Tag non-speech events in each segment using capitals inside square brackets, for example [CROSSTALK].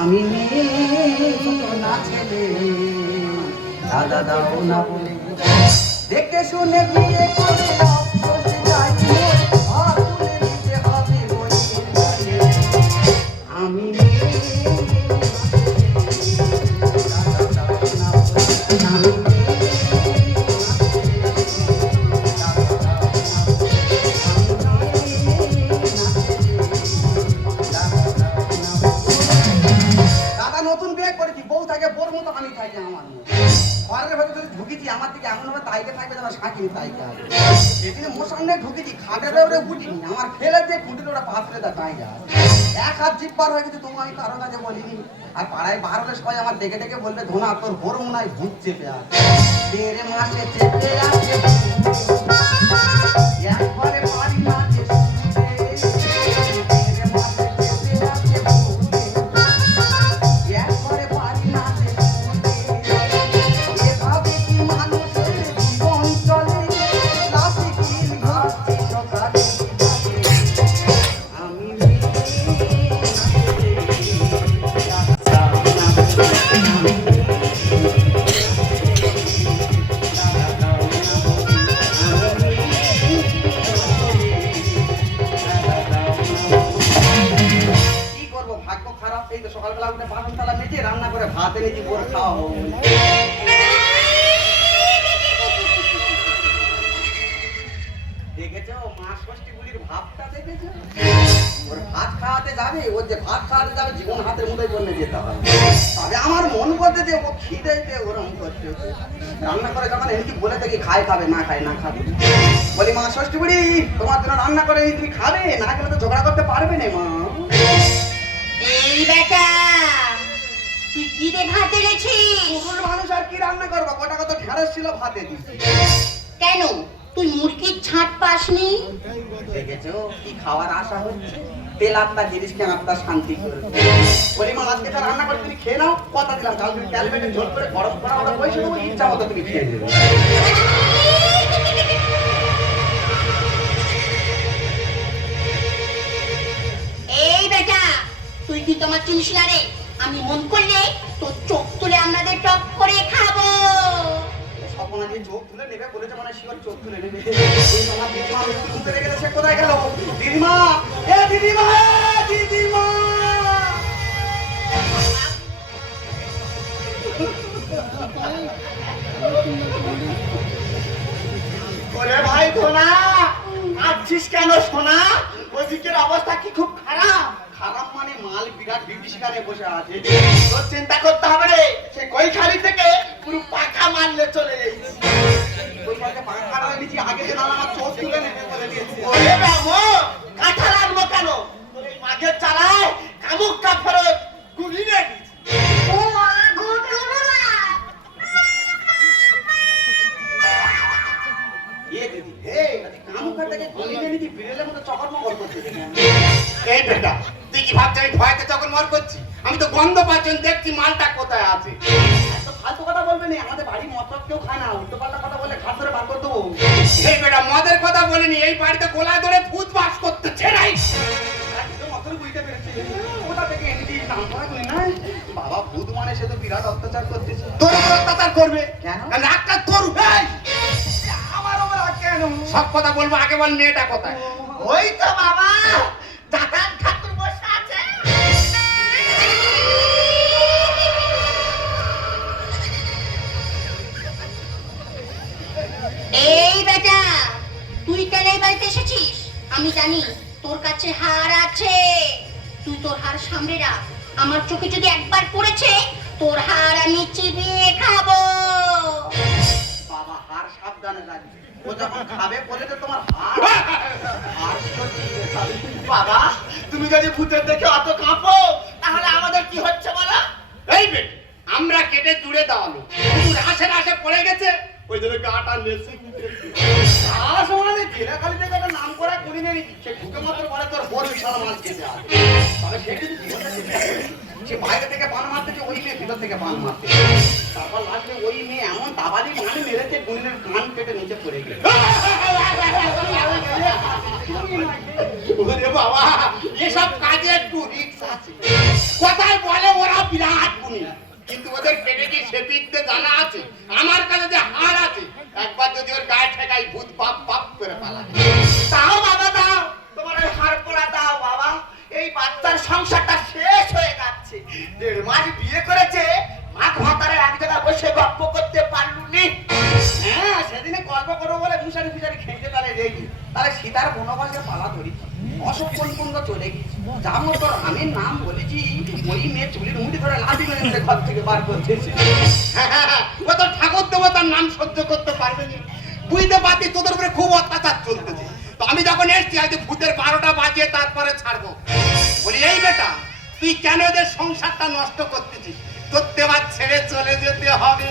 আমি দাদা দাও না বলে। দেখে শুনে বিয়ে করে এক হাত জিপ হয়ে গেছে কারও কাছে বলিনি। আর পাড়ায় বার হলে সবাই আমার ডেকে ডেকে বলবে, ধোনা, তোর বোর মনে হয় চেপে চেপে একবারে পারি না যে সকালবেলা উঠে বাসন মেজে রান্না করে ভাত এনেছি খাওয়া ভাত খাওয়াতে যাবে ভাত খাওয়াতে যাবে তবে আমার মন করতে ও রান্না করে যখন এমনি বলে খাবে, না না বলি, মা তোমার রান্না করে না খেলে তো ঝগড়া করতে পারবে না, মা। এই দিয়ে ভাত এনেছিস পুরুষ মানুষ আর কি রান্না করব? কটা কত ঢেঁড়স ছিল ভাতে দিচ্ছি কেন? তুই মুরগির ছাট পাসনি? দেখেছ? কি খাওয়ার আশা হচ্ছে? তেল আত্মা জিনিস কেন আত্মা শান্তি করে মা আজকে যা রান্না করে তুমি খেয়ে নাও কথা দিলাম। কাল তুমি তেল ঝোল করে গরম করা ওটা পয়সা দেবো ইচ্ছা মতো তুমি খেয়ে নেবে। এই বেটা তুই কি তোমার চিনিস না রে? আমি মন করলে তোর চোখ তুলে আমাদের টক করে খাব। চোখ তুলে মানে চোখ তুলে কোথায় দিদিমা! ভাই ধোনা আছিস কেন সোনা? ওদিকের অবস্থা কি খুব খারাপ? মাল বিরাট বিভীষিকারে বসে আছে। তোর চিন্তা করতে হবে রে সে কৈখালি থেকে পুরো পাকা মারলে চলে যাইছি ওই কালকে পাকা খারাপ হয়ে আগে যে নাম আমার চোখ তুলে নেবে বলে দিয়েছে ওরে রামো কাঁঠা লাগল কেন? তোর এই মাঘের চালায় কামুক কা গুলি দিদি দেখে এই বেটা তুই কি ভাবছিস আমি ভয়তে তখন মর করছি। আমি তো গন্ধ পাচ্ছি দেখছি মালটা কোথায় আছে। ফালতু কথা বলবে না আমাদের বাড়ি মতলব কেউ খায় না উল্টো পাল্টা কথা বলে ঘাট ধরে বার করে দেবো। এই বেটা মদের কথা বলিনি এই বাড়িতে গোলায় ধরে ভূত বাস করতেছে রাই একদম মতলব বুঝতে পেরেছি। ওটা থেকে এনেছি নাম করা করি না? বাবা ভূত মানে সে তো বিরাট অত্যাচার করতেছে। তোর উপর অত্যাচার করবে? কেন? তোর আমার কেন? সব কথা বলব আগে বল মেয়েটা কোথায়? ওই তো বাবা! বাড়িতে এসেছিস? আমি জানি তোর কাছে হার আছে। তুই তোর হার সামনে রাখ। আমার চোখে যদি একবার পড়েছে তোর হার আমি চিবিয়ে খাব। বাবা হার সাবধানে রাখবে। ও যখন খাবে বলে তো তোমার হার। [LAUGHS] হার চিবিয়ে খাবে। বাবা তুমি যদি ভূতের দেখে অত কাঁপো তাহলে আমাদের কি হচ্ছে বলো? এই বে আমরা কেটে জুড়ে দেওয়ালো শুধু রাশে রাশে পড়ে গেছে। ওই জন্য গাটা নেছে আর সমানে জেলা একটা নাম করা করি নেই সে ঢুকে মাত্র পরে তোর বড় বিশাল মাছ খেতে আসে তবে সে যদি জীবনটা চেপে রাখে, সে বাইরে থেকে মারতেছে ওই মেয়ে ভিতর থেকে মারতে। তারপর লাস্টে ওই মেয়ে এমন দাবালি মানে মেরেছে গুণিনের কান কেটে নিচে পড়ে গেল। ওরে বাবা। এসব কাজে একটু রিক্স আছে। কোথায় বলে ওরা বিরাট গুণী? কিন্তু ওদের পেটে কি সেপিকতে জানা আছে? আমার কাছে যে হার আছে, একবার যদি ওর গায়ে ঠেকাই ভূত বাপ বাপ করে পালাবে। দাও বাবা, দাও। তোমার ওই হার পোড়া দাও বাবা। এই বাচ্চার সংসারটা শেষ হয়ে যাচ্ছে। দেড় মাস বিয়ে করেছে মাঠ ভাতারে এক জায়গায় বসে গল্প করতে পারলুনি হ্যাঁ সেদিনে গল্প করব বলে মুশারি ফুসারি খেতে তাহলে দেখি তাহলে সীতার বনবাসে পালা ধরি চলে আমি নাম বলেছি মেয়ে ধরে ঘর থেকে বার ঠাকুর দেবতার নাম সহ্য করতে বুঝতে তোদের উপরে খুব অত্যাচার চলতেছে। তো আমি যখন এসছি আজ ভূতের বারোটা বাজিয়ে তারপরে ছাড়বো। বলি, এই বেটা, তুই কেন এদের সংসারটা নষ্ট করতেছিস? তোর দেবার ছেড়ে চলে যেতে হবে।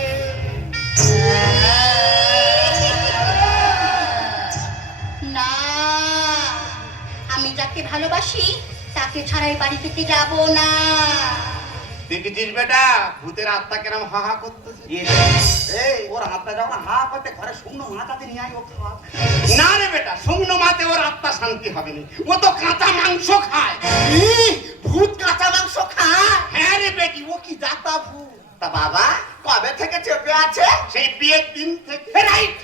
আমি যাকে ভালোবাসি তাকে ছাড়াই বাড়ি থেকে যাব না। দেখেছিস বেটা? ভূতের আত্মা কেরম হা হা করতেছে। এই ওর হাতটা যখন হা করতে ঘরে শূন্য মাথাতে নিয়ে আই ও না রে বেটা শুকনো মাতে ওর আত্মা শান্তি হবে না। ও তো কাঁচা মাংস খায়। ভূত কাঁচা মাংস খায়? হ্যাঁ রে বেটি ও কি জাতা ভূত? তা বাবা কবে থেকে চেপে আছে? সেই বিয়ের দিন থেকে। রাইট!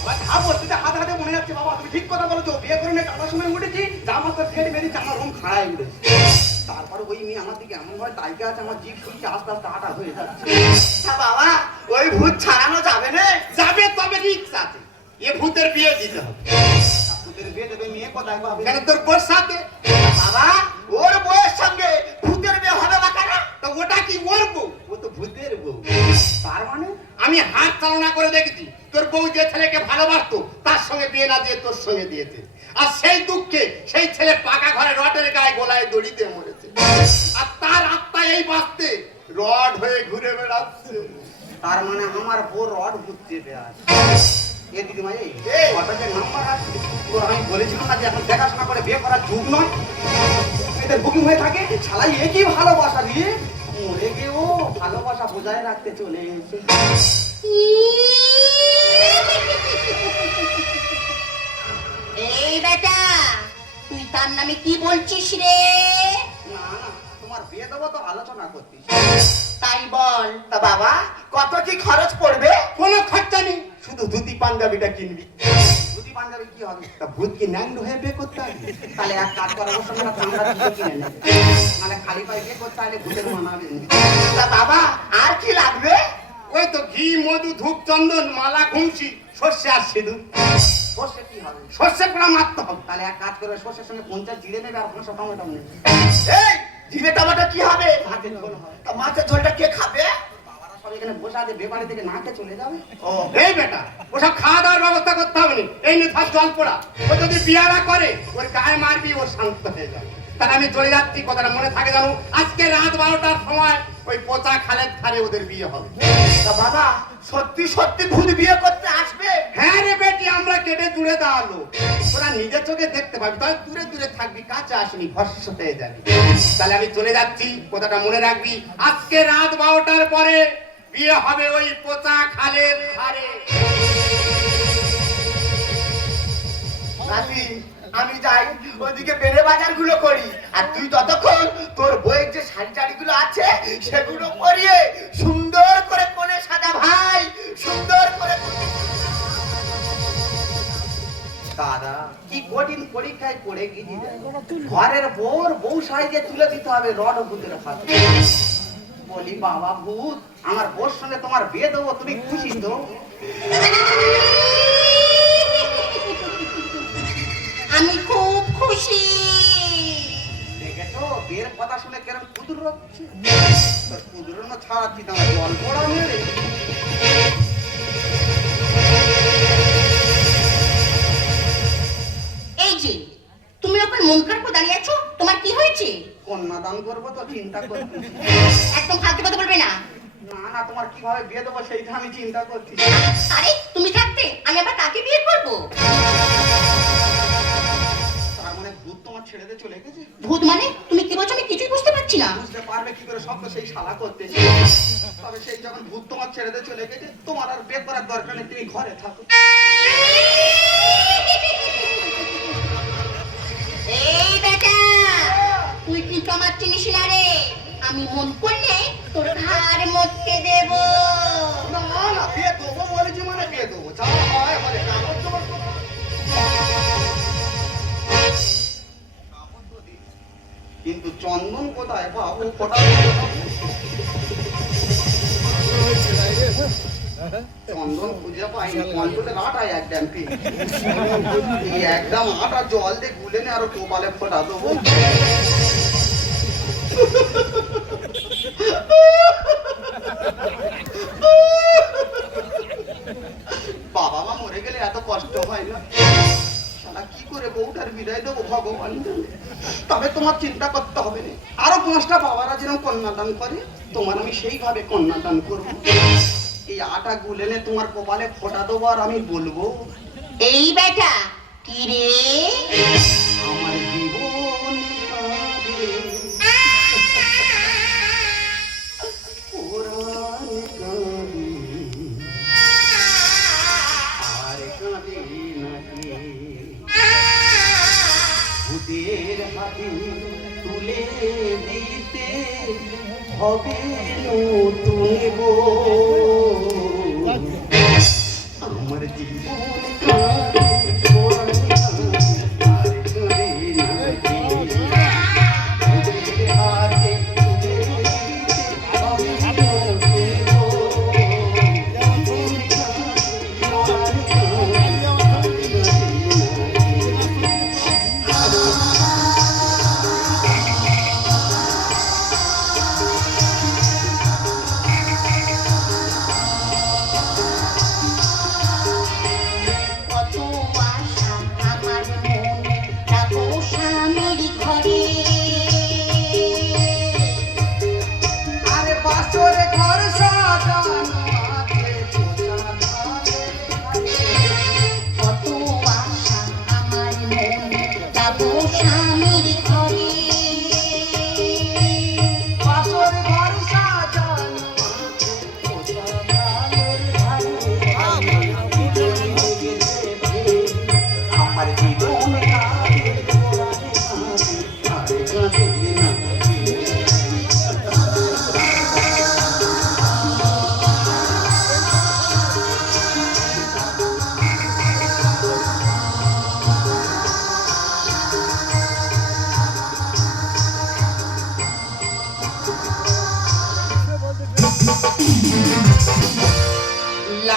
আবার যা বলতে যে হাতে হাতে মনে যাচ্ছে বাবা তুমি ঠিক কথা বলেছ। বিয়ে করে নিয়ে সময় উঠেছি জামা তো ফেট মেরেছি আমার রুম খাড়াই উঠেছে। তারপরে ওই মেয়ে আমার দিকে এমন ভাবে তাইকে আছে আমার জিভ শুনছে আস্তে আস্তে আটা হয়ে যাচ্ছে। বাবা ওই ভূত ছাড়ানো যাবে না? যাবে তবে রিক্স আছে এ ভূতের বিয়ে দিতে হবে। তোদের বিয়ে দেবে মেয়ে কোথায় পাবে? তোর বোর সাথে? বাবা ওর বউয়ের সঙ্গে ভূতের আমি হাত চালনা করে দেখেছি তোর বউ যে ছেলেকে ভালোবাসতো তার সঙ্গে বিয়ে না দিয়ে তোর সঙ্গে দিয়েছে। আর সেই দুঃখে সেই ছেলে পাকা ঘরে রডের গায়ে গোলায় দড়িতে মরেছে। আর তার আত্মা এই বাঁচতে রড হয়ে ঘুরে বেড়াচ্ছে। তার মানে আমার বউ রড যে নাম্বার আছে তোর আমি বলেছিলাম না যে এখন দেখাশোনা করে বিয়ে করার যুগ নয়। এদের বুকিং হয়ে থাকে শালাই একই ভালোবাসা দিয়ে মরে গিয়েও ভালোবাসা বজায় রাখতে চলে এসেছে। এই বেটা তুই তার নামে কি বলছিস রে? না না তোমার বিয়ে দেবো তো আলোচনা করতিস। তাই বল। তা বাবা কত কি খরচ পড়বে? কোনো খরচা নেই। শুধু ধুতি পাঞ্জাবিটা কিনবি। পাঞ্জাবি কি হবে? তা ভূত কি ন্যাংড হয়ে বিয়ে করতে হবে তাহলে এক কাজ করার সঙ্গে চামড়া জুতো কিনে নে। মানে খালি পায়ে বিয়ে করতে হলে ভূতের মানাবে তা বাবা আর কি লাগবে? ওই তো ঘি মধু ধূপ চন্দন মালা ঘুমসি সর্ষে আর সিঁদুর। সর্ষে কি হবে? সর্ষে পোড়া মারতে হবে। তাহলে এক কাজ করে সর্ষের সঙ্গে পঞ্চাশ জিরে নেবে আর পাঁচশো টমেটো নেবে। এই জিরে টমাটো কি হবে? মাছের ঝোল হবে। তা মাছের ঝোলটা কে খাবে? সব এখানে বসে আছে বেবাড়ি থেকে নাকে চলে যাবে। ও এই বেটা ওসব খাওয়া দাওয়ার ব্যবস্থা করতে হবে এই নে ধর জল ও যদি বিয়ারা করে ওর গায়ে মারবি ও শান্ত হয়ে যাবে। তাহলে আমি চলে যাচ্ছি কথাটা মনে থাকে জানো? আজকে রাত বারোটার সময় ওই পচা খালের ধারে ওদের বিয়ে হবে। তা বাবা সত্যি সত্যি ভূত বিয়ে করতে আসবে? হ্যাঁ রে বেটি আমরা কেটে দূরে দাঁড়াল। ওরা নিজের চোখে দেখতে পাবি তাই দূরে দূরে থাকবি কাছে আসবি ভস্য হয়ে যাবি। তাহলে আমি চলে যাচ্ছি কথাটা মনে রাখবি। আজকে রাত বারোটার পরে বিয়ে হবে ওই পচা খালের ধারে আমি যাই, ওদিকে বেড়ে বাজারগুলো করি। আর তুই ততক্ষণ তোর বইয়ের যে শাড়ি আছে, সেগুলো পরিয়ে সুন্দর করে কোণে সাজা ভাই, সুন্দর করে দাদা, কি কঠিন পরীক্ষায় পড়ে গিয়েছি ঘরের বোর বউ সাইজে তুলে দিতে হবে রড ভূতের হাতে। বলি বাবা ভূত। আমার বোর সঙ্গে তোমার বিয়ে দেবো তুমি খুশি তো? আমি খুব খুশি। দেখেছ? বিয়ের কথা শুনে কেরম কুদুর হচ্ছে তোর ছাড়াচ্ছি তোমার জল পড়া মেরে এই যে তুমি ওখানে মন করে দাঁড়িয়ে আছো? তোমার কি হয়েছে? কন্যা দান করব তো চিন্তা করছি। একদম ফালতু কথা বলবে না। না না তোমার কীভাবে বিয়ে দেবো সেইটা আমি চিন্তা করছি। আরে তুমি থাকতে আমি আবার কাকে বিয়ে করব? তার মানে ভূত তোমার ছেড়ে দিয়ে চলে গেছে? ভূত মানে? তুমি কি বলছো? আমি কিছুই বুঝতে পারছি না। বুঝতে পারবে কি করে সব তো সেই শালা করতেছে। তবে সেই যখন ভূত তোমার ছেড়ে দিয়ে চলে গেছে তোমার আর বের করার দরকার নেই তুমি ঘরে থাকো। এই বেটা! তুই কিন্তু আমার চিনিস না রে আমি মন করলে তোর ঘাড় মরতে দেব। না না বিয়ে দেবো বলেছি মানে দেবো যা হয় মানে। কিন্তু চন্দন কোথায় বাবু? কোথায় চন্দন খুঁজে পাইনি। কন্ট্রোলের আটাই একদম এই একদম আটা জল দিয়ে গুলে নে, আরও কপালে ফোটা দেবো। তবে তোমার চিন্তা করতে হবে না। আরও পাঁচটা বাবারা যেরকম কন্যাদান করে, তোমার আমি সেইভাবে কন্যাদান করব। এই আটা গুলে তোমার কপালে ফোটা দেবো আর আমি বলব, এই বেটা, কি রে? হবে নতুন বউ। আমার জীবন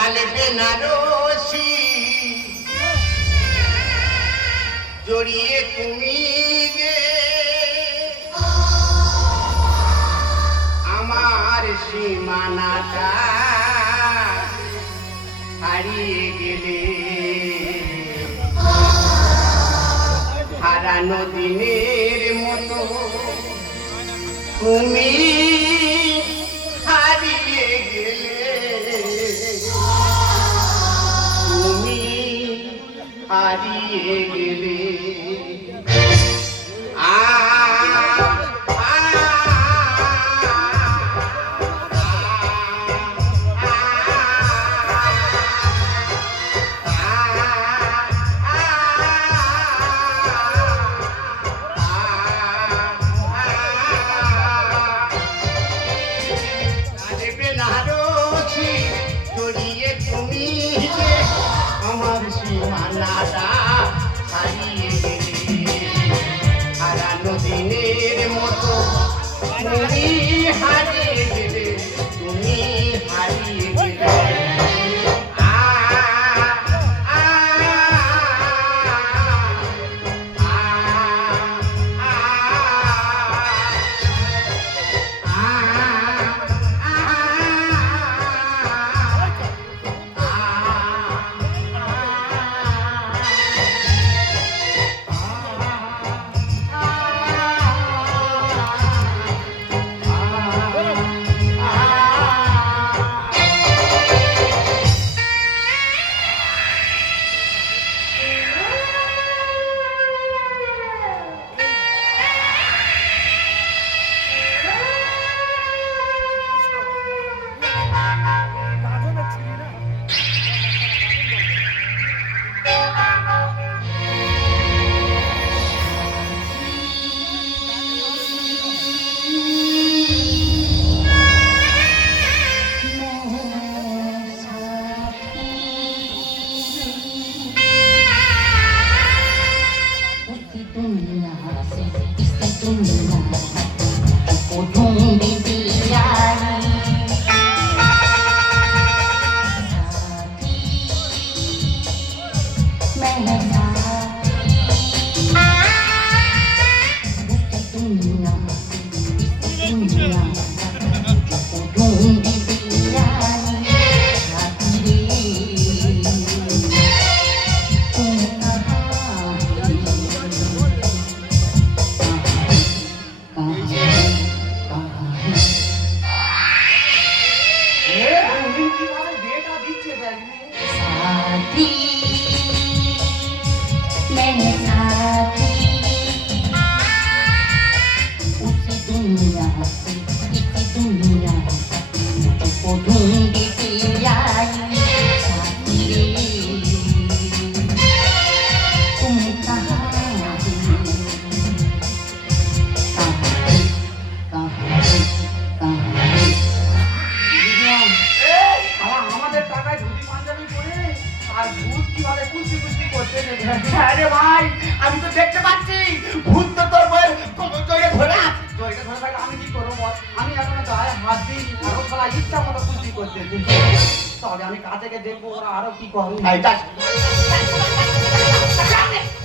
লাল বেনারসি। জড়িয়ে তুমি গে আমার সীমানাটা হারিয়ে গেলে। হারানো দিনের মতো তুমি হারিয়ে গেলে। করতে তবে আমি কাছে গিয়ে দেখব ওরা আরও কি করে। এই যাস।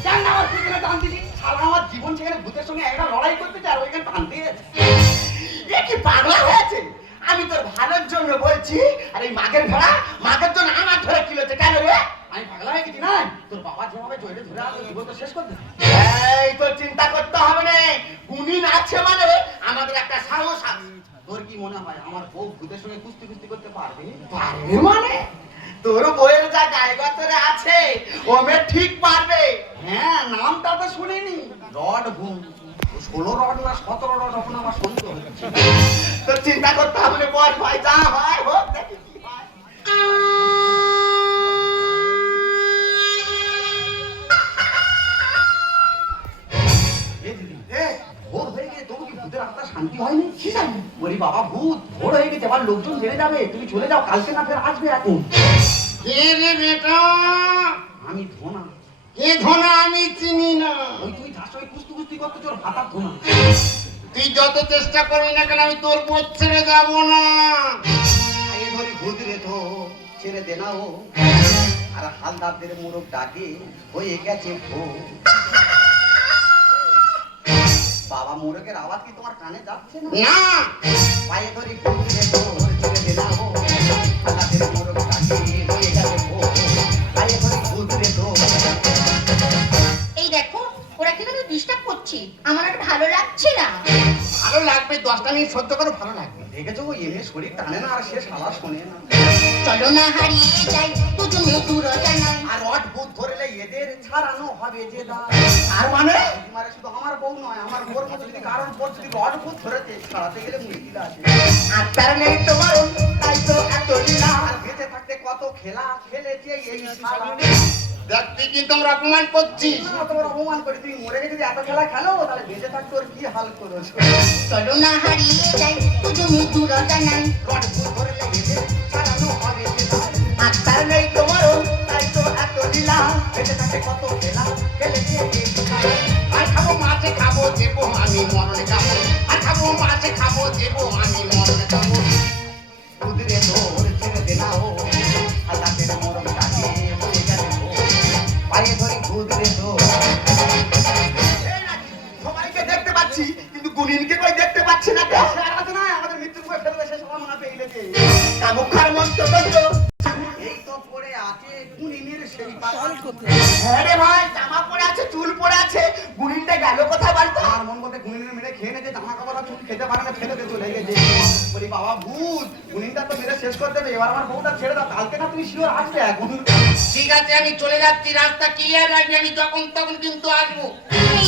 জান না আমার পিছনে টান দিলি। সারা আমার জীবন সেখানে ভূতের সঙ্গে একটা লড়াই করতে চাই আর ওইখানে টান দিয়েছে। এ কি পাগলা হয়েছে? আমি তোর ভালোর জন্য বলছি আর এই মাগের ভেড়া মাগের জন্য আমার ধরে কিলোতে কেন রে? আমি পাগলা হয়ে গেছি না তোর বাবা যেভাবে জয়রে ধরে আসবে জীবন তো শেষ করতে এই তোর চিন্তা করতে হবে না। গুণিন আছে মানে আমাদের একটা সাহস আছে। তোর কি মনে হয় আমার বউ ভূতের সঙ্গে কুস্তি কুস্তি করতে পারবে? পারবে মানে? তোর বইয়ের যা গায়গতরে আছে ওমে ঠিক পারবে। হ্যাঁ নামটা তো শুনিনি। রড ভূম। ষোলো রড না সতেরো রড এখন আমার শুনতে তোর চিন্তা করতে হবে বল ভাই যা হয়। যাবে তুমি চলে যাও কালকে না ফের আসবে এখন। কে রে বেটা? আমি ধোনা। কে ধনা আমি চিনি না। ওই তুই যার সঙ্গে কুস্তি কুস্তি করতে তোর ভাতার ধোনা। তুই যত চেষ্টা করবি না কেন আমি তোর পথ ছেড়ে যাব না। আগে ধরি ভূত রে তো ছেড়ে দে না ও। আর হালদারদের মোরগ ডাকে হয়ে গেছে ভোর বাবা মোরগের আওয়াজ কি তোমার কানে যাচ্ছে না? না। পায়ে ধরি মোরগ হয়ে পায়ে তো এই দেখো ওরা কিন্তু ডিস্টার্ব করছে? আমার আর ভালো লাগছে না। ভালো লাগবে দশটা মিনিট সহ্য করো ভালো লাগবে। দেখেছ এমনি শরীর টানে না আর সে শালা শোনে না। চলো না হারিয়ে যাই দুজনে দূর জানাই আর অদ্ভুত ধরলে এদের ছাড়ানো হবে যে আর মানে? মানে শুধু আমার বউ নয় আমার বউর মতো যদি কারণ পর যদি অদ্ভুত ধরেছে ছাড়াতে গেলে মুশকিল আছে আত্মার নেই তোমার তাই তো এত লীলা আর বেঁচে থাকতে কত খেলা খেলেছে এই শালা। দেখ তুই কিন্তু আমরা অপমান করছিস তোমার অপমান করে। তুই মরে যদি এত খেলা খেলো তাহলে বেঁচে থাকতে ওর কি হাল চলো না হারিয়ে যাই জানাই আত্মার নেই তাই তো এত লীলা বেঁচে থাকতে কত খেলা খেলেছে আর খাব মাছে খাব দেবো আমি মরণে যাব আর খাব মাছে খাব দেবো আমি মরণে যাব কামুখার মন্ত্র তন্ত্র এই তো পড়ে আছে কুনিনের সেই হ্যাঁ রে ভাই জামা পরে আছে চুল পরে আছে। গুণিনটা গেল কোথায় বলতো? আর মন মধ্যে গুনিনের মেরে খেয়ে নেছে জামা কাপড় চুল খেতে পারে না ফেলে দিয়ে চলে গেছে। বলি বাবা ভূত। গুনিনটা তো মেরে শেষ করে দেবে এবার আমার বউটা ছেড়ে দাও কালকে না তুমি শিওর আসবে এখন। ঠিক আছে আমি চলে যাচ্ছি রাস্তা ক্লিয়ার রাখবি আমি যখন তখন কিন্তু আসব।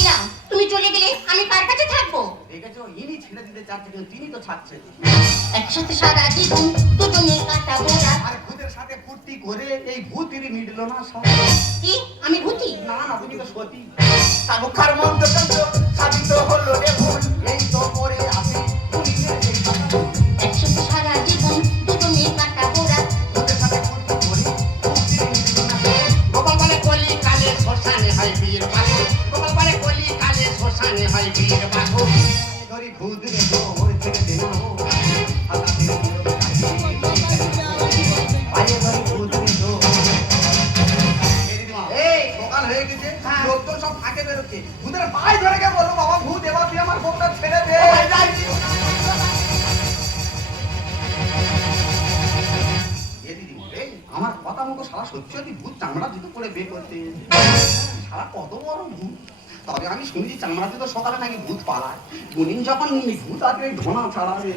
না তুমি চলে গেলে আমি কার কাছে থাকব? দেখেছ? ইনি ছেড়ে দিতে চাচ্ছে কিন্তু তিনি তো ছাড়ছেন। একসাথে সারা জীবন দুজনে কাটাবো আর ভূতের সাথে ফুর্তি করে এই ভূতিরই মিটলো না সব। কি? আমি ভূতি না না তুমি তো সতী। কামুখার মন্ত্র সাবিত হলো রে ভুল। এই তো সেই পাগল একসাথে সারা জীবন দুজনে কাটাবো ভূতের সাথে ফুর্তি করে। গোপাল বলে কলি কালে শ্মশানে হয় বীর বাহু গোপাল বলে কলি কালে শ্মশানে হয় বীর বাহু ধরি ভূত রে ছেড়ে দে সব ফাঁকে বেরোচ্ছে। ভূতের পায়ে ধরে বলব বাবা ভূত এবার তুই আমার বউটা ছেড়ে দে। আমার কথা মতো সারা সত্যি ভূত চামড়া জুতো করে বের করতে সারা কত বড় ভূত। তবে আমি শুনেছি চামড়া জুতো সকালে নাকি ভূত পালায়। গুনিন যখন ভূত এই ধোনা ছাড়াবে।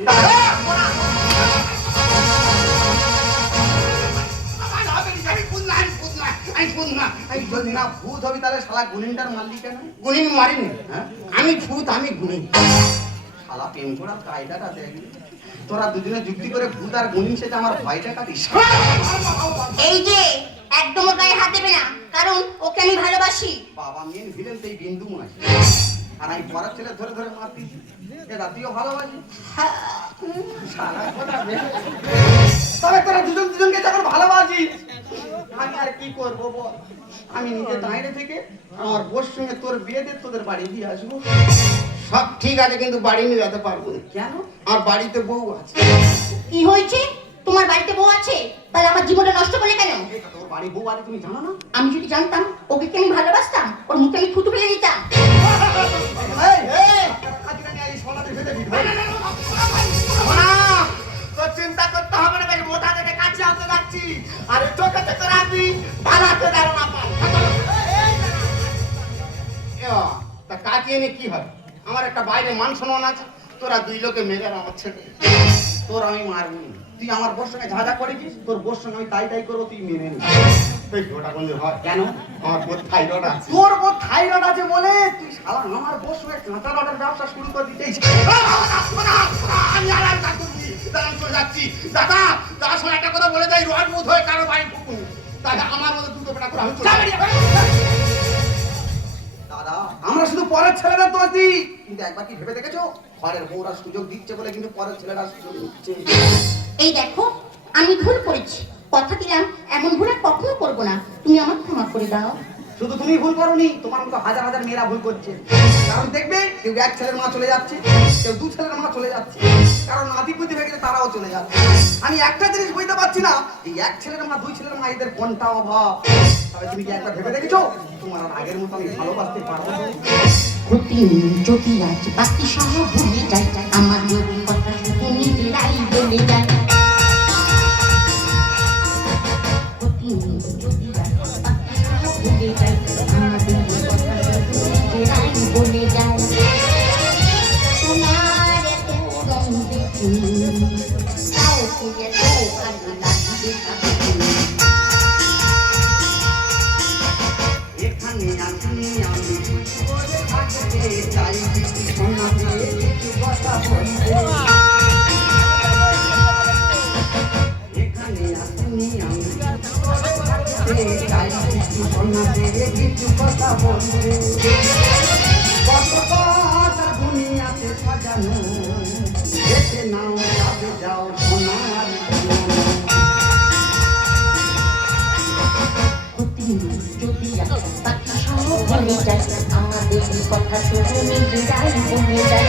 ভূত না যদি না ভূত হবি তাহলে শালা গুলিনটার মারলি কেন? গুণিন মারিনি। হ্যাঁ? আমি ভূত আমি গুণিন। শালা প্রেম করার কায়দাটা দেখ। তোরা দুজনে যুক্তি করে ভূত আর গুলিন সেটা আমার ভয়টা কাটিস। এই যে একদম ওর গায়ে হাত দেবে না। কারণ ওকে আমি ভালোবাসি। বাবা মেন ভিলেন তো এই বিন্দু মাস আর আমি পরের ছেলে ধরে ধরে মারতি এ রাতিও ভালোবাসি? শালা কথা বেশ। তবে তোরা দুজন দুজনকে যখন ভালোবাসিস আমি আর কি করব বল? আমি নিজে দাঁড়িয়ে থেকে আমার বোর সঙ্গে তোর বিয়ে দিয়ে তোদের বাড়ি দিয়ে আসব। সব ঠিক আছে কিন্তু বাড়ি নিয়ে যেতে পারব না। কেন? আমার বাড়িতে বউ আছে। কি হয়েছে? তোমার বাড়িতে বউ আছে? তাহলে আমার জীবনটা নষ্ট করলে কেন? তোর বাড়ি বউ বাড়ি তুমি জানো না? আমি যদি জানতাম ওকে কি আমি ভালোবাসতাম? ওর মুখে আমি থুতু ফেলে দিতাম। চিন্তা করতে হবে না বেশ মোটা থেকে কাছে যাচ্ছি আরে চোখে চোখে রাখবি দাঁড়ো না তা এনে কি হবে? আমার একটা বাইরে মান সম্মান আছে তোরা দুই লোকে মেরে আমার তোর আমি মারবি। না। তুই আমার বোর সঙ্গে ঝাঁঝা করেছিস? তোর বোর সঙ্গে আমি তাই তাই করব তুই মেনে নি ওটা কোন হয়। কেন? আমার বোধ থাইরয়েড আছে। তোর বোর থাইরয়েড আছে বলে তুই শালা আমার বোর সঙ্গে কাঁচা রডের ব্যবসা শুরু করে দিতেই আমি আর একটা করবি দাঁড়ান চলে যাচ্ছি। দাদা তার একটা কথা বলে যাই রড মুধ হয়ে কারও দাদা আমার মতো দুটো বেটা করে আমি চলে যাচ্ছি। দাদা, আমরা শুধু পরের ছেলেরা দোষ দিই। কিন্তু একবার কি ভেবে দেখেছ? ঘরের বউরা সুযোগ দিচ্ছে বলে কিন্তু পরের ছেলেরা সুযোগ দিচ্ছে। এই দেখো, আমি ভুল করেছি। কথা দিলাম, এমন ভুল আর কখনো করব না। তুমি আমার ক্ষমা করে দাও। শুধু তুমি ভুল করনি, তোমার মতো হাজার হাজার মেয়েরা ভুল করছে। কারণ দেখবে, কেউ এক ছেলের মা চলে যাচ্ছে, কেউ দু ছেলের মা চলে যাচ্ছে। কারণ নাতি পুতি হয়ে গেলে তারাও চলে যাচ্ছে। আমি একটা জিনিস বুঝতে পারছি না, এই এক ছেলের মা, দুই ছেলের মা, এদের কোনটা অভাব? তবে তুমি কি একবার ভেবে দেখেছ? তোমার আগের মতো আমি ভালোবাসতে পারব আমার কথা শুধু নিজেরাই বলে যায় বাকি সব ভুলে